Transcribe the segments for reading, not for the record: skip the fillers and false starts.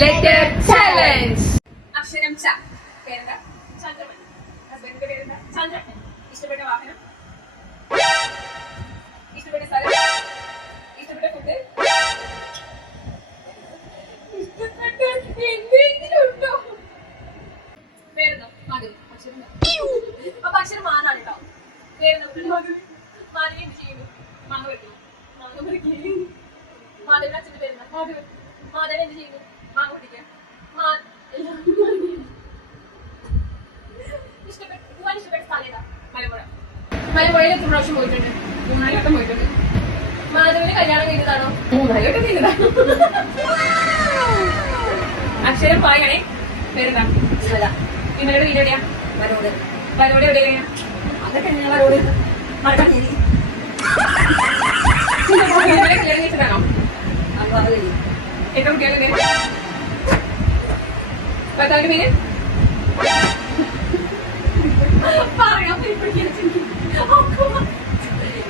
Letter challenge. അക്ഷരം ച. പേരെന്താ? ചന്ദ്രമൻ. ഹസ്ബൻഡിന്റെ പേരെന്താ? ചന്ദ്രൻ. ഇഷ്ടപ്പെട്ട വാഹനം? ഇഷ്ടപ്പെട്ട സ്ഥലം? ഇഷ്ടപ്പെട്ട ഫുഡ്? ഇഷ്ടപ്പെട്ട എന്തെങ്കിലും ഉണ്ടോ? പേരെന്താ? മാധവി. അക്ഷരം അപ്പൊ അക്ഷരം മാനാണ് കേട്ടോ. പേരെന്താ? മാധവി എന്ത് ചെയ്യുന്നു? മാങ്ങ വെക്കുന്നു. മാങ്ങ പറിക്കുന്നു. മാധവിയുടെ അച്ഛന്റെ പേരെന്താ? മാധവൻ. മാധവൻ എന്ത് ചെയ്യുന്നു? മാങ്ങ പൊട്ടിക്കുക. ഇഷ്ടപ്പെട്ട സ്ഥലം ഏതാ? മലമ്പുഴ. മലമ്പുഴയിൽ എത്ര പ്രാവശ്യം പോയിട്ടുണ്ട്? 3-4 വട്ടം പോയിട്ടുണ്ട്. മാധവന് കല്യാണം കഴിഞ്ഞതാണോ? 3-4 വട്ടം കഴിഞ്ഞതാണ്. അക്ഷരം പായാണേ. പേരെന്താ? വിമലയുടെ വീട് എവിടെയാ? വരോട്. വരോട് എവിടെയാ? അതൊക്കെ വരോട് മറക്കാഞ്ഞേരി. കല്യാണം കഴിച്ചതാണോ? എത്ര കുട്ടികളുടെ പേര്? ഭർത്താവിന്റെ പേര്? പറയാം.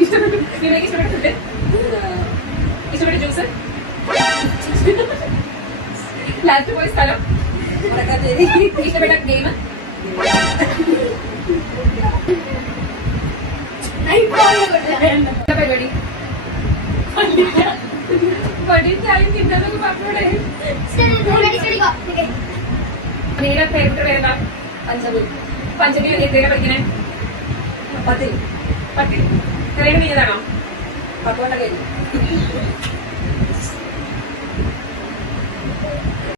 ഇഷ്ടപ്പെട്ട ഫുഡ്? ഇഷ്ടപ്പെട്ട ജ്യൂസ്? ലാസ്റ്റ് പോയ സ്ഥലം? ഇഷ്ടപ്പെട്ട ഗെയിം? പരിപാടി? പഠിച്ചാലും ചിന്തന്നൊക്കെ പറഞ്ഞൂടെ? നീല പേരുടെ പേരെന്താ? പഞ്ചമി. പഞ്ചമി എന്തിനാ പഠിക്കണേ? 10. 10 കഴിഞ്ഞതാണോ? 10 കഴിഞ്ഞു.